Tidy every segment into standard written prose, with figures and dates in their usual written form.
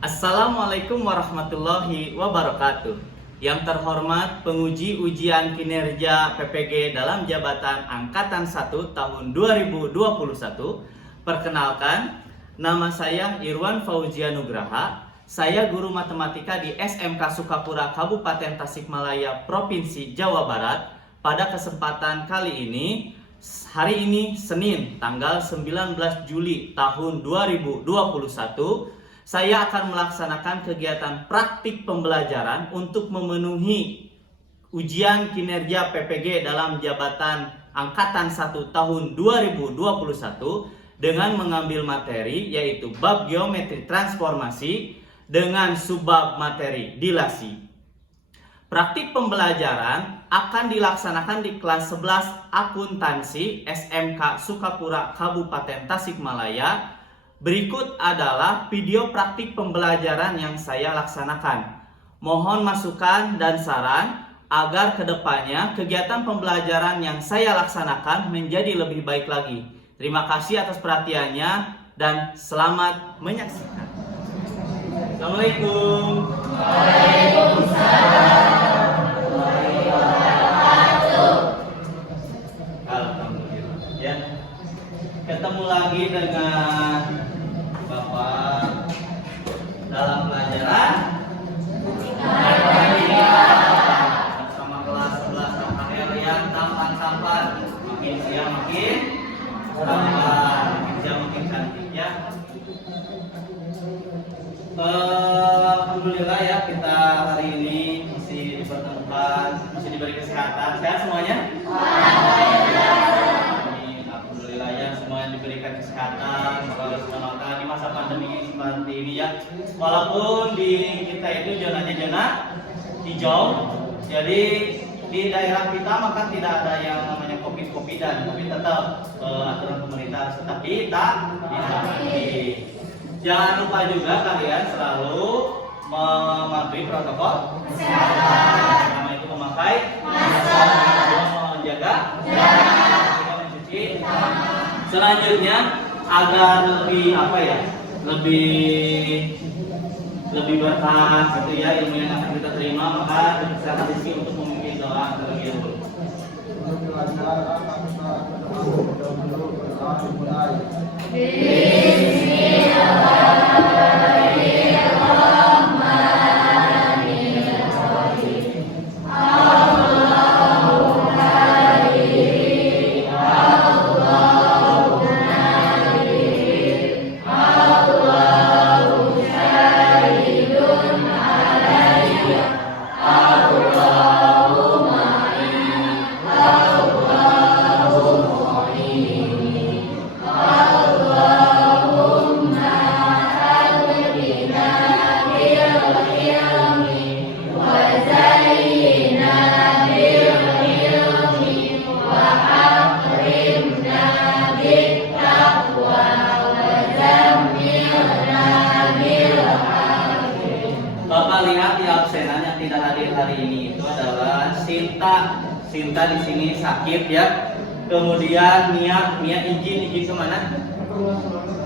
Assalamualaikum warahmatullahi wabarakatuh. Yang terhormat penguji ujian kinerja PPG dalam jabatan Angkatan 1 tahun 2021. Perkenalkan, nama saya Irwan Fauzia Nugraha. Saya guru matematika di SMK Sukapura Kabupaten Tasikmalaya, Provinsi Jawa Barat. Pada kesempatan kali ini, hari ini Senin tanggal 19 Juli tahun 2021, saya akan melaksanakan kegiatan praktik pembelajaran untuk memenuhi ujian kinerja PPG dalam jabatan Angkatan 1 tahun 2021 dengan mengambil materi yaitu bab geometri transformasi dengan subbab materi dilasi. Praktik pembelajaran akan dilaksanakan di kelas 11 akuntansi SMK Sukapura Kabupaten Tasikmalaya. Berikut adalah video praktik pembelajaran yang saya laksanakan. Mohon masukan dan saran agar kedepannya kegiatan pembelajaran yang saya laksanakan menjadi lebih baik lagi. Terima kasih atas perhatiannya dan selamat menyaksikan. Assalamualaikum. Alhamdulillah. Ya. Ketemu lagi dengan Bapak dalam pelajaran bersama kelas 11 KKL yang tampan-tampan, makin siang makin tampan, makin siang makin cantik ya. Alhamdulillah ya, kita hari ini masih dipertemukan, masih diberi kesehatan. Sehat semuanya? Alhamdulillah ya, semuanya diberikan kesehatan oleh Allah di masa pandemi seperti ini ya. Walaupun di kita itu zonanya zona hijau, jadi di daerah kita maka tidak ada yang namanya COVID dan tapi tetap aturan pemerintah harus tetap ditaati. Jangan lupa juga kalian selalu mematuhi protokol kesehatan. Pertama itu memakai masker, menjaga jarak, mencuci. Selanjutnya agar lebih lebih berkah gitu ya ilmu yang akan kita terima, maka saya kasih untuk memimpin doa terlebih dahulu. Bapak lihat di absenan yang tidak hadir hari ini itu adalah Sinta. Sinta di sini sakit ya. Kemudian Mia izin kemana?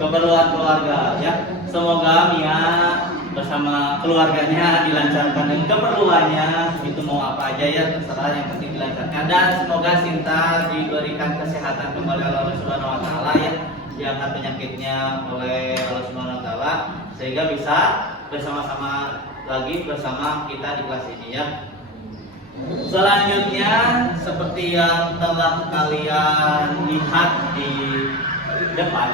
Keperluan keluarga ya. Semoga Mia bersama keluarganya dilancarkan dan keperluannya itu mau apa aja ya terserah, yang penting dilancarkan. Dan semoga Sinta diberikan kesehatan kembali oleh Allah Subhanahu Wa Taala ya, diangkat penyakitnya oleh Allah Subhanahu Wa Taala sehingga bisa bersama-sama lagi bersama kita di kelas ini ya. Selanjutnya seperti yang telah kalian lihat di depan,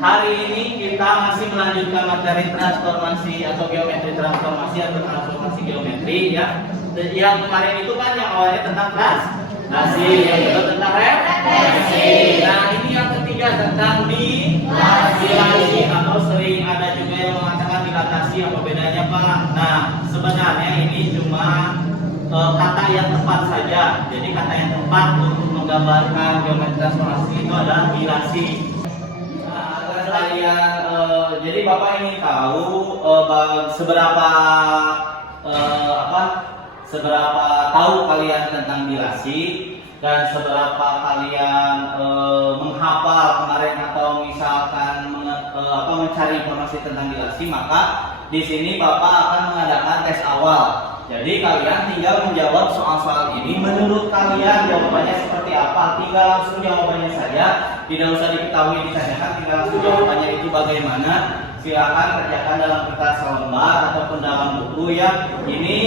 hari ini kita masih melanjutkan materi transformasi atau geometri transformasi atau transformasi geometri ya. Yang kemarin itu kan yang awalnya tentang transformasi, yang kedua tentang refleksi. Nah ini yang ketiga tentang dilasi atau sering ada juga yang mengatakan dilatasi. Apa bedanya Pak? Nah sebenarnya ini cuma kata yang tepat saja. Jadi kata yang tepat untuk menggambarkan geometri transformasi itu adalah dilasi. Jadi Bapak ingin tahu seberapa tahu kalian tentang dilasi dan seberapa kalian menghafal kemarin atau misalkan mencari informasi tentang dilasi, maka di sini Bapak akan mengadakan tes awal. Jadi kalian tinggal menjawab soal-soal ini. Menurut kalian jawabannya seperti apa? Tinggal langsung jawabannya saja. Tidak usah diketahui ditanyakan, tinggal langsung jawabannya itu bagaimana. Silakan kerjakan dalam kertas lembar ataupun dalam buku ya. Ini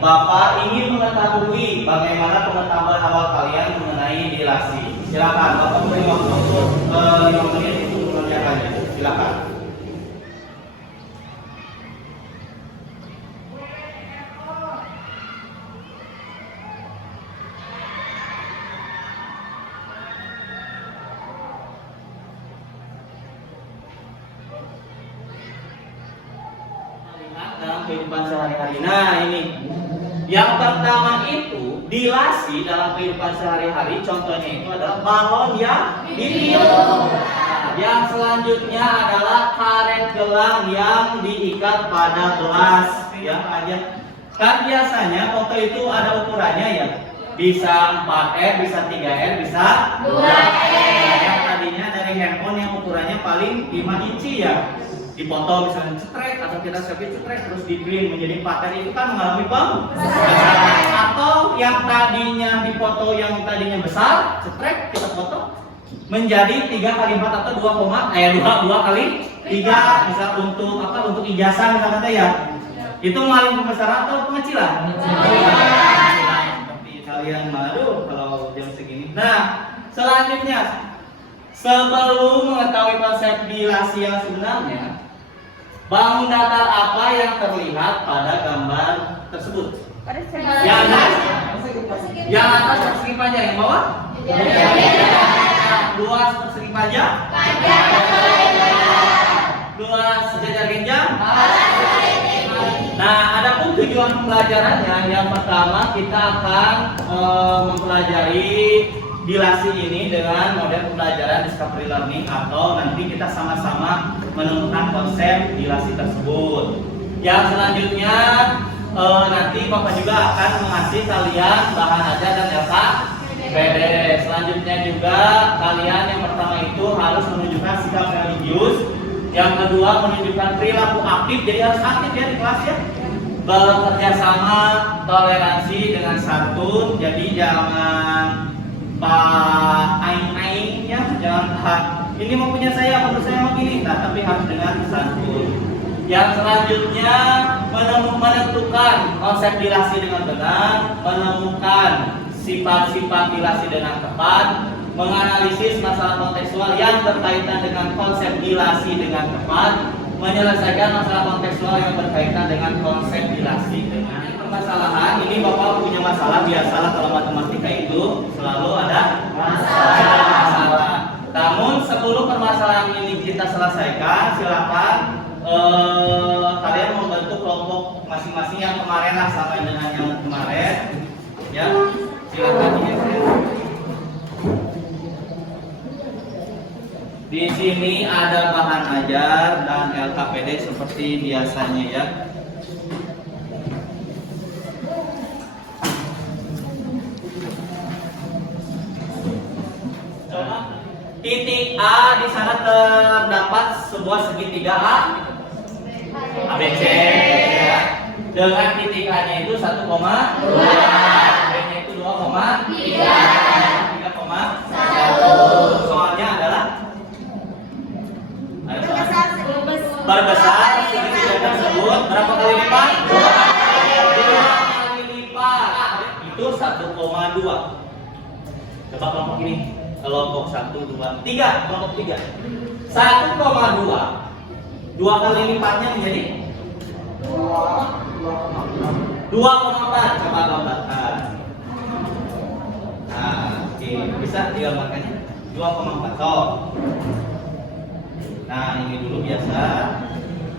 Bapak ingin mengetahui bagaimana pengetahuan awal kalian mengenai dilasi. Silakan Bapak beri waktu untuk 5 menit untuk mengerjakannya. Silakan. Dalam kehidupan sehari-hari. Nah ini yang pertama itu dilasi dalam kehidupan sehari-hari. Contohnya itu adalah balon yang ditiup. Nah, yang selanjutnya adalah karet gelang yang diikat pada gelas. Ya aja. Kan biasanya foto itu ada ukurannya ya. Bisa 4R, bisa 3R, bisa 2R. Yang tadinya dari handphone yang ukurannya paling 5 inci ya. Dipoto misalnya cetrek atau kita selfie cetrek terus di print menjadi 4R, itu kan mengalami pembesaran. Atau yang tadinya dipoto yang tadinya besar cetrek kita foto menjadi 3 kali 4 atau 2 kali 3, misal untuk apa, untuk ijazah misalnya ya. Itu mengalami pembesaran atau pengecilan? Seperti kalian malu kalau jam segini. Nah selanjutnya, sebelum mengetahui konsep dilasi yang sebenarnya, bangun datar apa yang terlihat pada gambar tersebut? Yang atas persegi panjang, yang bawah? Luas persegi panjang? Luas sejajar genjang? Nah, adapun tujuan pembelajarannya, yang pertama kita akan mempelajari dilasi ini dengan model pembelajaran discovery learning, atau nanti kita sama-sama menemukan konsep dilasi tersebut. Yang selanjutnya nanti Bapak juga akan mengasih kalian bahan ajar dan LKPD. Selanjutnya juga kalian yang pertama itu harus menunjukkan sikap religius. Yang kedua menunjukkan perilaku aktif, jadi harus aktif ya di kelas ya. Bekerja sama, toleransi dengan santun, jadi jangan Pak aing ya, jangan ini mau punya saya, menurut saya mau gini, nah tapi harus dengan santun. Yang selanjutnya menentukan konsep dilasi dengan benar, menemukan sifat-sifat dilasi dengan tepat, menganalisis masalah kontekstual yang berkaitan dengan konsep dilasi dengan tepat, menyelesaikan masalah kontekstual yang berkaitan dengan konsep dilasi dengan permasalahan. Ini Bapak punya masalah, biasalah kalau matematika itu selalu ada masalah. Namun sebelum permasalahan ini kita selesaikan, silakan kalian membentuk kelompok masing-masing yang kemarin lah, sama dengan yang kemarin ya. Silakan di sini ada bahan ajar dan LKPD seperti biasanya ya. Titik A, di sana terdapat sebuah segitiga ABC ya. Dengan titik A-nya itu 1,2, B-nya itu 2,3, 3,1. Soalnya adalah berbesar segitiga tersebut berapa kali lipat? 2 kali lipat. Itu 1,2. Coba kelompok ini. Kelompok 1, 2, 3, kelompok 3. 1,2 2 kali lipatnya menjadi 2,4. Coba gambarkan. Nah, oke, bisa digambarkannya 2,4. So. Nah, ini dulu biasa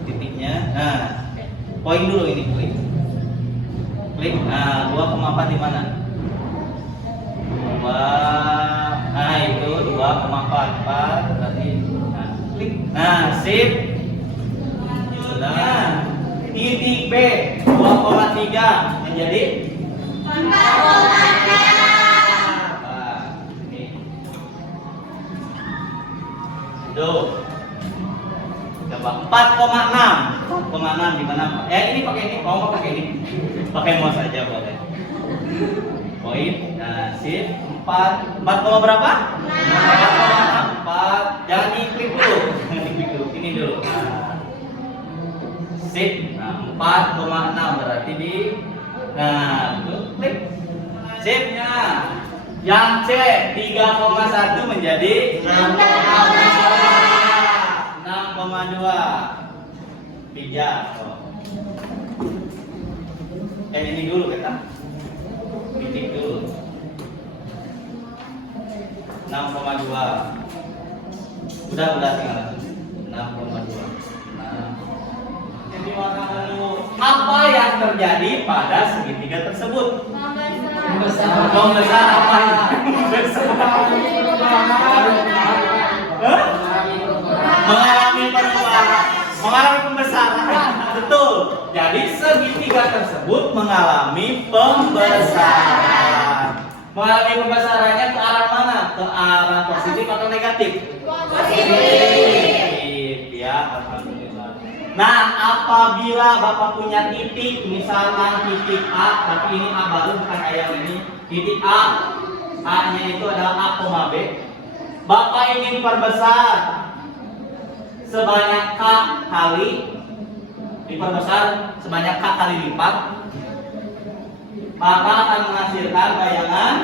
titiknya. Nah, poin dulu ini, klik. Klik. Nah, 2,4 di mana? 2. Nah, itu 2,44 berarti. Nah, klik. Nah, sip. Sudah. Titik B 2,3 menjadi 4,6. Tuh. Coba 4,6. 4,6 di mana? Ini pakai ini. Mau pakai ini? Pakai mouse saja boleh. Poin. Nah, sip. 4 berapa? 4. Jangan diklik dulu. Jangan diklik dulu. Ini dulu. Nah. Sip. Nah, 4,6 berarti di tuh klik. Sipnya. Yang C 3,1 menjadi 6,2. Pijak. Ini dulu kita. Titik dulu. 6,2. Udah tinggal 6,2. Nah. Jadi apa yang terjadi pada segitiga tersebut? Membesar apa ya? Mengalami perubahan, mengalami pembesaran. Betul. Jadi segitiga tersebut mengalami pembesaran. Mengalami pembesarannya ke arah mana? Ke arah positif atau negatif? Positif. Ya, alhamdulillah. Nah, apabila Bapak punya titik, misalkan titik A, tapi ini A baru bukan A yang ini. Titik A, A-nya itu adalah A, B. Bapak ingin perbesar sebanyak K kali, diperbesar sebanyak K kali lipat, maka akan menghasilkan bayangan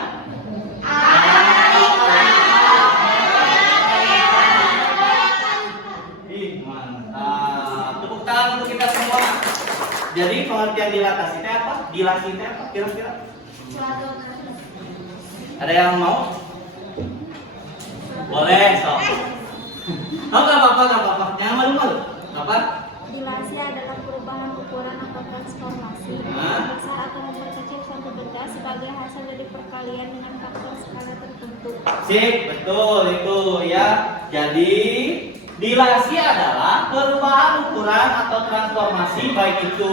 mantap. Tepuk tangan untuk kita semua. Jadi pengertian dilatasi itu apa? Dilasi itu apa? Kira-kira? Ada yang mau? Boleh, sok. Nggak apa-apa. Jangan malu-malu. Apa? Dilasi adalah perubahan ukuran atau transformasi besar atau memperkecil suatu benda sebagai hasil dari perkalian dengan faktor skala tertentu. Sip, betul itu ya. Jadi dilasi adalah perubahan ukuran atau transformasi baik itu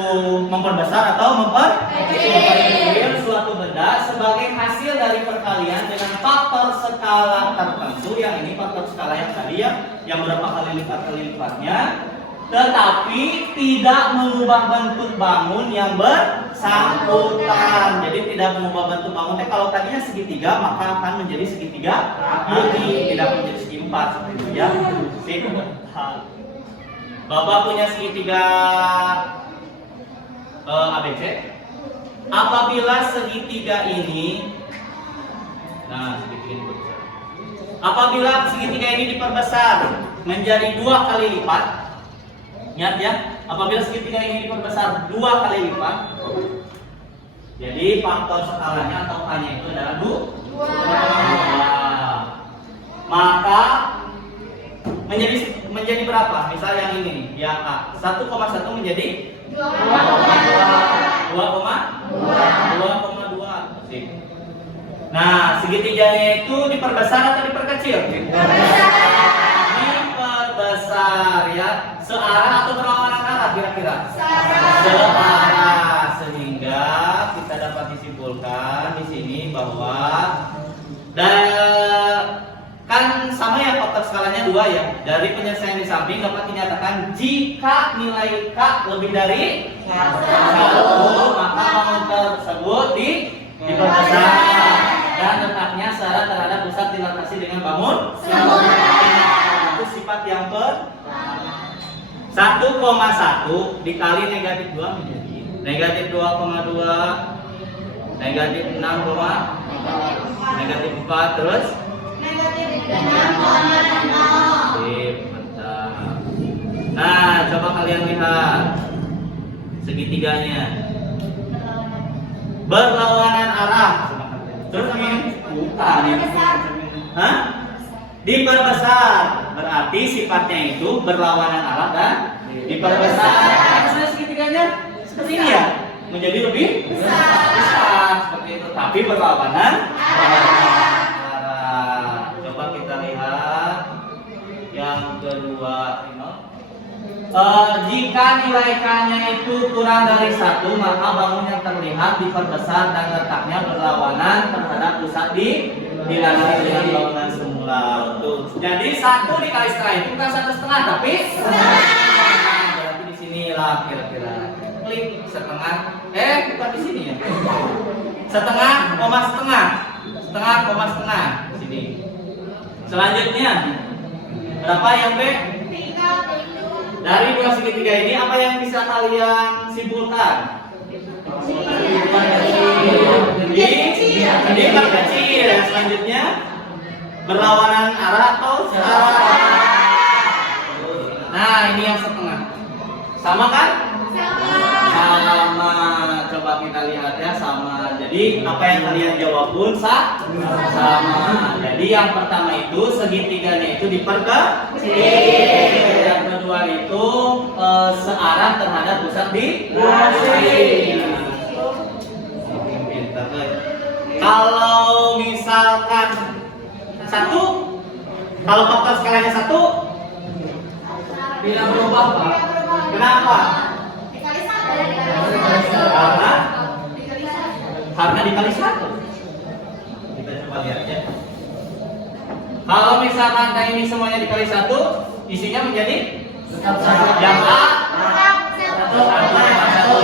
memperbesar atau memperkecil suatu benda sebagai hasil dari perkalian dengan faktor skala tertentu. Yang ini faktor skala yang tadi ya, yang berapa kali lipatnya, tetapi tidak mengubah bentuk bangun yang bersangkutan. Jadi tidak mengubah bentuk bangunnya. Kalau tadinya segitiga, maka akan menjadi segitiga kiri, tidak menjadi segi empat seperti itu ya. Sip. Bapak punya segitiga ABC. Apabila segitiga ini, segitiga ini berbesar. Apabila segitiga ini diperbesar menjadi 2 kali lipat, ingat ya, apabila segitiga ini diperbesar 2 kali lipat, jadi faktor skalanya atau K-nya itu adalah 2. Maka menjadi berapa? Misal yang ini, yang A, 1,1 menjadi 2,2. Nah, segitiganya itu diperbesar atau diperkecil? Diperbesar ya. Searah atau berlawanan arah kira-kira? Searah. Sehingga kita dapat disimpulkan di sini bahwa kan sama ya, faktor skalanya 2 ya. Dari penyelesaian di samping dapat dinyatakan jika nilai K lebih dari 1, maka bangun tersebut diperbesar dan letaknya searah terhadap pusat dilatasi dengan bangun itu sifat yang per 1,1 dikali negatif 2 menjadi negatif 2,2 negatif 6, negatif 4 terus sip, mantap. Nah, coba kalian lihat segitiganya berlawanan arah. Terus ini bukan ini. Diperbesar. Berarti sifatnya itu berlawanan arah dan diperbesar. Maksudnya segitiganya seperti ini ya, menjadi lebih besar seperti itu, tapi berlawanan arah. Coba kita lihat yang kedua. Jika nilai K-nya itu kurang dari 1, maka bangun yang terlihat diperbesar dan letaknya berlawanan terhadap pusat dilatasi dengan bangunan semula. Tuh, Jadi 1 dikali setengah itu bukan 1,5 tapi setengah. Berarti di sini lah kira-kira. Klik setengah. Bukan di sini ya. Setengah koma setengah. Setengah koma setengah. Sini. Selanjutnya berapa yang B? Dari dua segitiga ini apa yang bisa kalian simpulkan? Jadi kecil. Selanjutnya berlawanan arah atau searah? Nah, ini yang setengah. Sama kan? Sama. Coba kita lihat ya, sama. Jadi apa yang kalian jawab pun sama. Jadi yang pertama itu segitiganya itu diperkecil. Yang kedua itu searah terhadap pusat di kalau misalkan 1, kalau faktor skalanya 1 tidak berubah, Pak. Kenapa? Karena dikali 1. Kita coba lihat ya. Kalau misalkan ini semuanya dikali 1, isinya menjadi yang A 1,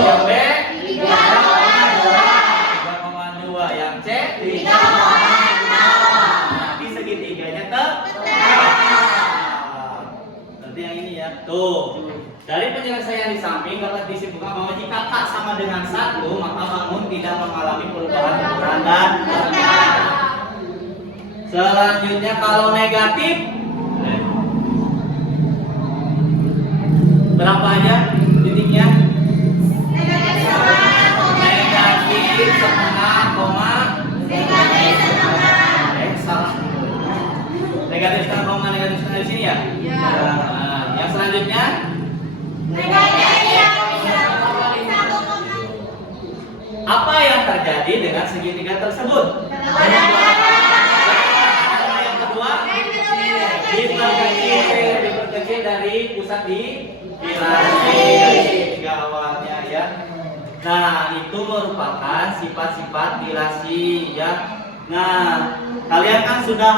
yang B 3,2, yang C 3,0. Nanti segitiganya nanti yang ini ya. Tuh. Dari penyelesaian di samping dapat disimpulkan bahwa jika K sama dengan 1, maka bangun tidak mengalami perubahan ukuran dan bentuk. Selanjutnya kalau negatif berapa aja titiknya? Negatif setengah koma salah. Negatif setengah koma negatif setengah di sini ya? Nah, yang selanjutnya apa yang terjadi dengan segitiga tersebut? Yang kedua diperkecil dari pusat di bilasi awalnya ya. Nah, itu merupakan sifat-sifat bilasi ya. Nah, kalian kan sudah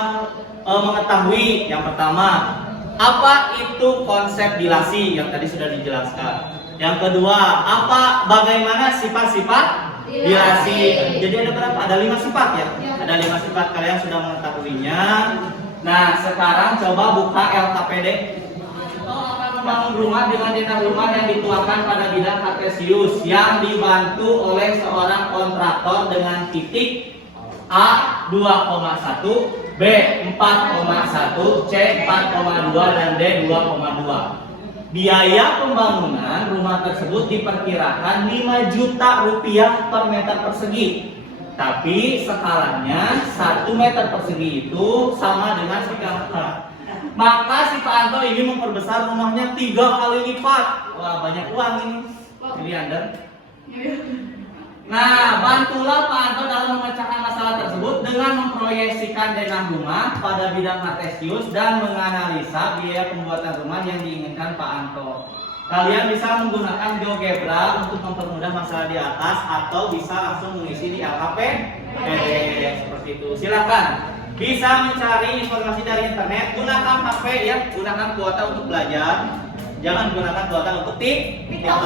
mengetahui yang pertama apa itu konsep bilasi yang tadi sudah dijelaskan. Yang kedua, bagaimana sifat-sifat bilasi. Jadi ada berapa? Ada 5 sifat ya? Ada 5 sifat, kalian sudah mengetahuinya. Nah, sekarang coba buka LKPD. Membangun rumah dengan denah rumah yang dituakan pada bidang kartesius yang dibantu oleh seorang kontraktor dengan titik A 2,1, B 4,1, C 4,2 dan D 2,2. Biaya pembangunan rumah tersebut diperkirakan 5 juta rupiah per meter persegi. Tapi skalanya 1 meter persegi itu sama dengan 3 meter. Maka si Pak Anto ini memperbesar rumahnya 3 kali lipat. Wah, banyak uang ini. Jadi Anda. Nah, bantulah Pak Anto dalam memecahkan masalah tersebut dengan memproyeksikan denah rumah pada bidang kartesius dan menganalisa biaya pembuatan rumah yang diinginkan Pak Anto. Kalian bisa menggunakan GeoGebra untuk mempermudah masalah di atas atau bisa langsung mengisi di LKPD seperti itu. Silakan. Bisa mencari informasi dari internet, gunakan HP ya, gunakan kuota untuk belajar. Jangan gunakan kuota untuk TikTok.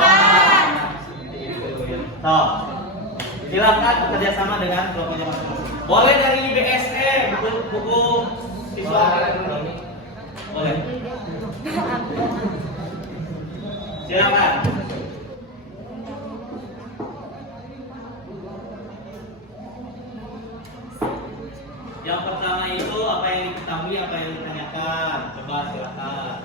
Silakan bekerja sama dengan kelompoknya masing-masing. Boleh dari BSE, buku siswa elektronik. Boleh. Silakan. Yang pertama itu apa yang diketahui, apa yang ditanyakan. Coba silakan.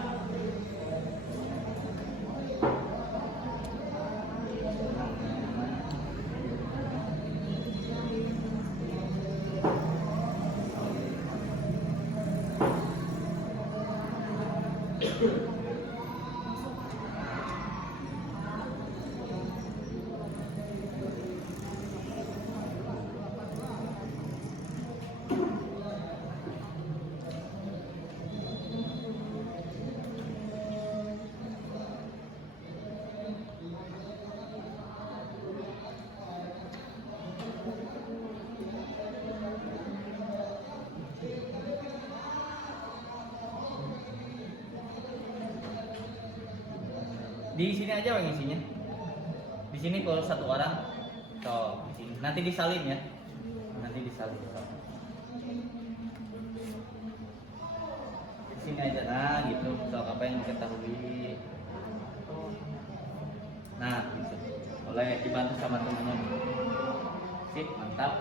Di sini aja bang isinya. Di sini kalau satu orang, toh di sini. Nanti disalin ya. Nanti disalin. Toh. Di sini aja, nah gitu. Toh apa yang diketahui. Nah, gitu. Boleh dibantu sama teman-teman. Sip, mantap.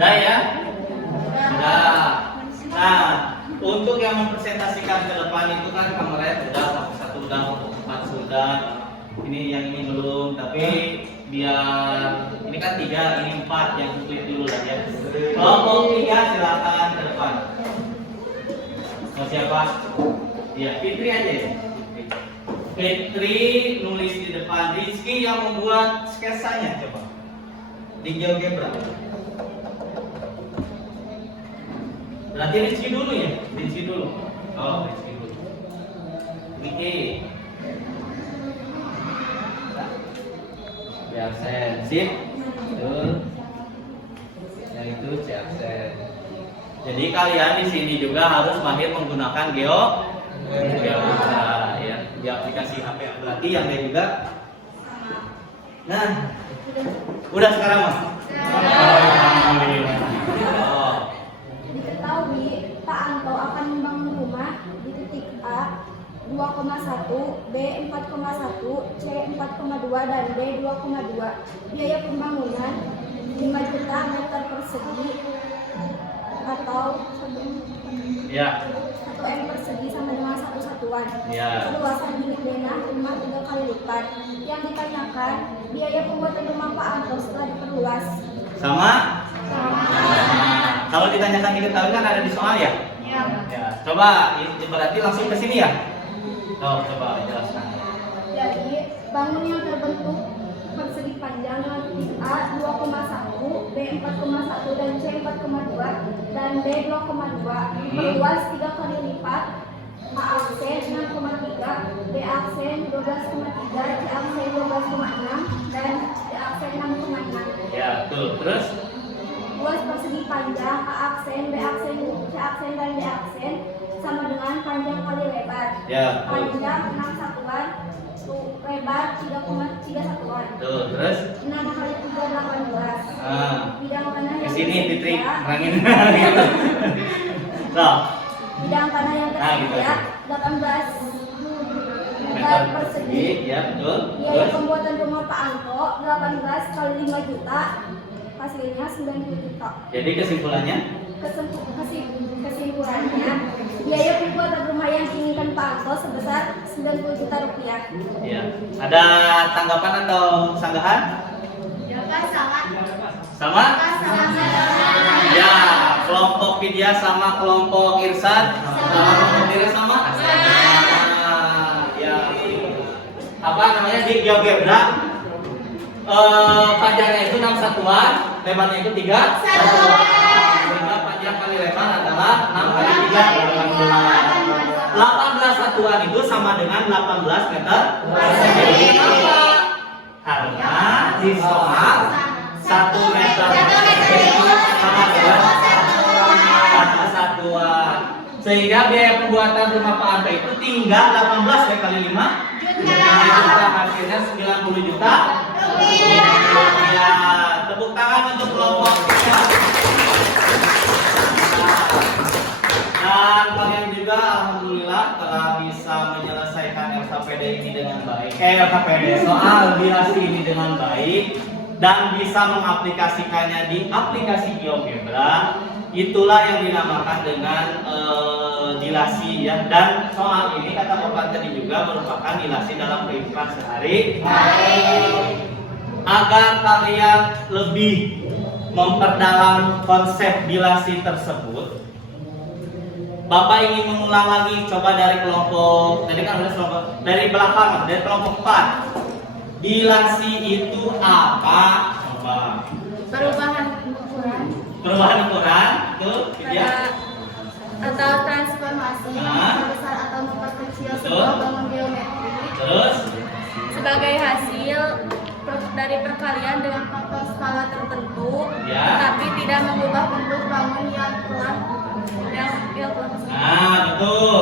Udah ya? Udah. Nah, untuk yang mempresentasikan ke depan itu kan kameranya udah, satu udah, empat sudah. Ini yang ini belum, tapi biar ini kan 3, ini 4 yang split dulu lah ya. Kelompok 3 silakan ke depan. Mau siapa? Iya, Fitri aja ya. Fitri nulis di depan, Rizky yang membuat sketsanya coba. Di GeoGebra. Berarti Rizky dulu ya? Rizky dulu. Oh, Rizky dulu. Rizky. C absen. Sip. Betul. Yang itu C absen. Jadi kalian di sini juga harus mahir menggunakan GeoGebra ya, di aplikasi HP. Berarti yang lain juga. Nah, udah sekarang Mas? Oh. Diketahui Pak Anto akan membangun rumah di titik A 2,1, B 4,1, C 4,2 dan D 2,2. Biaya pembangunan 5 juta meter persegi atau Ya. 1 M persegi sama dengan 1 satuan. Ya. Luasan bilik denah rumah 3 kali lipat. Yang ditanyakan biaya pembuatan rumah Pak Anto setelah diperluas. Sama? Sama. Kalau ditanyakan diketahui kan ada di soal ya? Ya. Ya. Coba, berarti langsung ke sini ya? Oh, coba jelaskan. Jadi bangun yang terbentuk persegi panjang dengan titik A 2,1, B 4,1 dan C 4,2 dan D 2,2 perluas 3 kali lipat. A aksen 6,3, B aksen 12,3, C aksen 12,6 dan D aksen 6,6. Ya, betul. Terus? Luas persegi panjang A aksen, B aksen, C aksen dan D aksen sama dengan panjang kali lebar. Ya, betul. Panjang 6 satuan, lebar 3,3 satuan. Tuh, terus? 6 kali 3 18. Bidang tanah Ke yang sini Fitri, tersedia. terangin gitu. Nah, Bidang tanah yang Nah, gitu tersedia aja. 18 meter meter persegi. ya betul. Biaya Terus? pembuatan rumah Pak Anto 18 kali 5 juta, hasilnya 90 juta. Jadi kesimpulannya? Kesimpulannya, biaya pembuatan rumah yang diinginkan Pak Anto sebesar 90 juta rupiah. Ya. Ada tanggapan atau sanggahan? Ya Pak, sangat. Sama? Sangat. Ya, Kelompok Vidya sama kelompok Irsan sama kelompok Diri sama? Ya. Apa namanya di GeoGebra? Panjangnya itu 6 satuan, lebarnya itu 3 satuan. Sehingga panjang kali lebar adalah 6 kali 3 18 satuan itu sama dengan 18 meter persegi. Kenapa? Karena di soal 1 meter persegi sama dengan 1 satuan. Sehingga biaya pembuatan rumah Pak Anta itu tinggal 18 kali 5 juta, hasilnya 90 juta. Ya, tepuk tangan untuk kelompok ya. Dan kalian juga alhamdulillah telah bisa menyelesaikan LKPD ini dengan baik. LKPD soal bilasi ini dengan baik dan bisa mengaplikasikannya di aplikasi GeoGebra. Itulah yang dinamakan dengan dilasi ya. Dan soal ini kata Bapak tadi juga merupakan dilasi dalam kehidupan sehari. Agar kalian lebih memperdalam konsep dilasi tersebut, Bapak ingin mengulang lagi, coba dari kelompok tadi kan udah kelompok dari belakang, dari kelompok 4. Dilasi itu apa? Coba. Perubahan ukuran Perubahan ukuran, tuh, ya. atau transformasi yang memperbesar atau memperkecil sebuah bangun geometri. Terus Sebagai hasil dari perkalian dengan faktor skala tertentu, Ya. tapi tidak mengubah bentuk bangun yang telah. Nah, betul.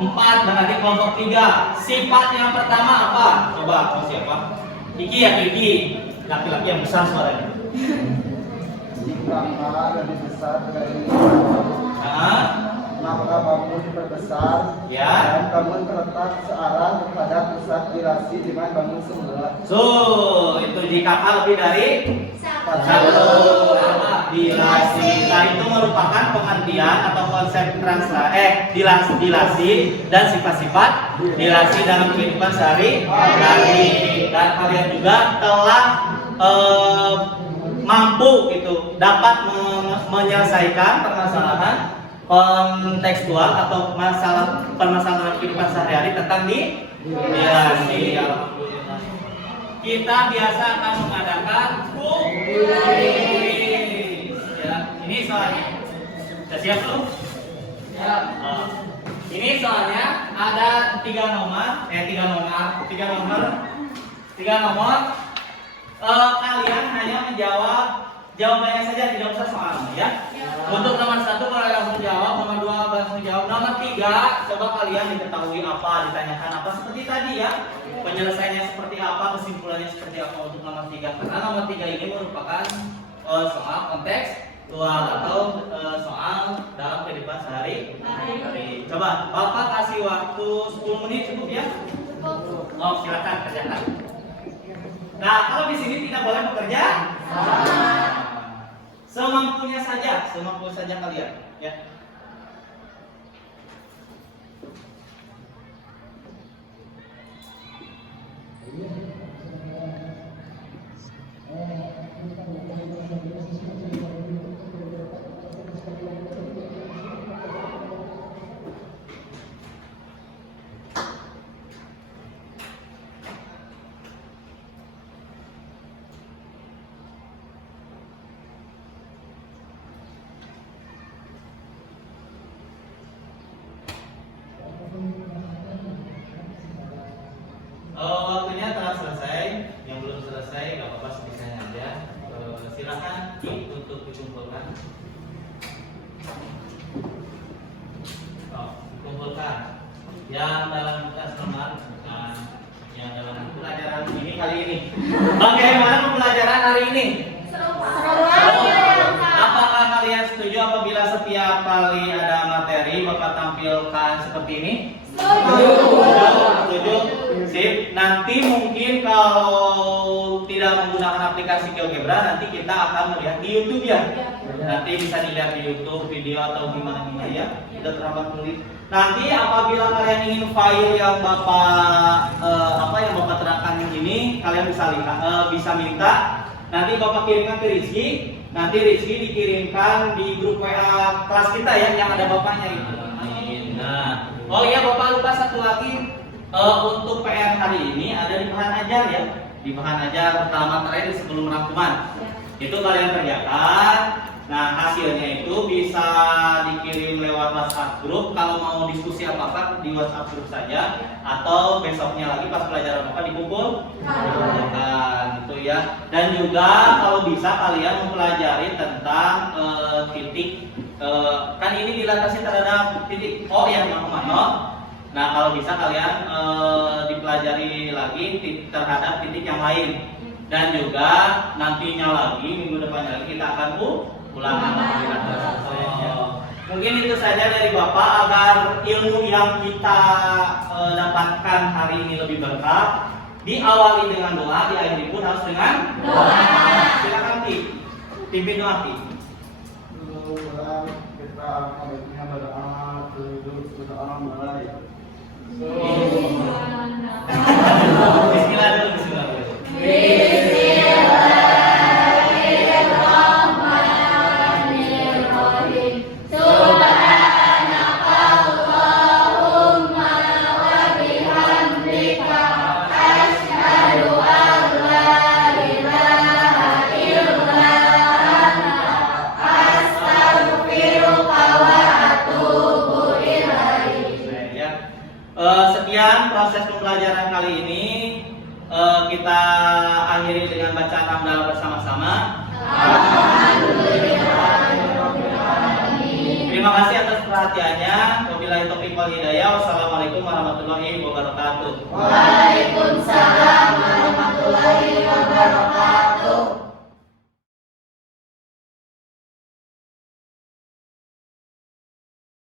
4 berarti kelompok 3. Sifat yang pertama apa? Coba, kamu siapa? Kiki ya, Kiki. Laki-laki yang besar suaranya. Jika A lebih besar dari Nah, maka bangun diperbesar Ya. dan bangun terletak searah kepada pusat dilasi dengan bangun semula. itu jika A lebih dari satu dilasi. Nah, itu merupakan pengertian atau konsep dilasi dan sifat-sifat dilasi dalam kehidupan sehari-hari. Dan kalian juga telah mampu gitu dapat menyelesaikan permasalahan kontekstual atau permasalahan kehidupan sehari-hari tentang dilasi. Alhamdulillah. Kita biasa akan mengadakan kuis. Ya, ini soalnya. Sudah siap belum? Ya. Ini soalnya ada 3 nomor. Kalian hanya menjawab jawabannya saja, tidak usah soalnya ya. Untuk nomor 1 kalau langsung jawab, nomor 2 langsung jawab, nomor 3 coba kalian diketahui apa, ditanyakan apa seperti tadi ya. Penyelesaiannya seperti apa, kesimpulannya seperti apa untuk nomor 3. Karena nomor 3 ini merupakan soal kontekstual atau soal dalam kehidupan sehari-hari. Coba Bapak kasih waktu 10 menit cukup ya? Oh, silakan kerjakan. Nah, kalau di sini tidak boleh bekerja semampunya saja kalian, ya. Waktunya telah selesai. Yang belum selesai nggak apa-apa, sebisanya aja. Silakan untuk dikumpulkan. Kumpulkan yang dalam bekas nomor, yang dalam pelajaran ini kali ini. Bagaimana pembelajaran hari ini? Apakah kalian setuju apabila setiap kali ada materi Bapak tampilkan seperti ini? Setuju? Sip. Nanti mungkin kalau tidak menggunakan aplikasi GeoGebra, nanti kita akan melihat di YouTube ya. Nanti bisa dilihat di YouTube video atau gimana ya. Tidak terlambat nulis. Nanti apabila kalian ingin file yang Bapak yang Bapak terangkan ini, kalian bisa lihat, bisa minta. Nanti Bapak kirimkan ke Rizky nanti Rizky dikirimkan di grup WA kelas kita ya, yang ada bapaknya itu. Nah, oh iya bapak lupa satu lagi, untuk PR hari ini ada di bahan ajar ya, di bahan ajar pertama terakhir sebelum rangkuman. Itu kalian kerjakan. Nah, hasilnya itu bisa dikirim lewat WhatsApp grup. Kalau mau diskusi apa-apa di WhatsApp grup saja, atau besoknya lagi pas pelajaran apa dikumpul gitu ya. Dan juga kalau bisa kalian mempelajari tentang titik, kan ini dilatasi terhadap titik O ya teman-teman. Nah, kalau bisa kalian dipelajari lagi terhadap titik yang lain. Dan juga nantinya lagi minggu depannya lagi kita akan ulangan lagi. Mungkin itu saja dari Bapak agar ilmu yang kita dapatkan hari ini lebih berkah. Diawali dengan doa, diakhiri pun harus dengan doa. Silakan Ki, pimpin doa Ki. Kita berdoa mulai. Bismillah dulu, bismillah dulu. Sekian proses pembelajaran kali ini, kita akhiri dengan bacaan hamdalah bersama-sama. Terima kasih atas perhatiannya. Wabillahi taufiq wal hidayah. Wassalamualaikum warahmatullahi wabarakatuh. Waalaikumsalam warahmatullahi wabarakatuh.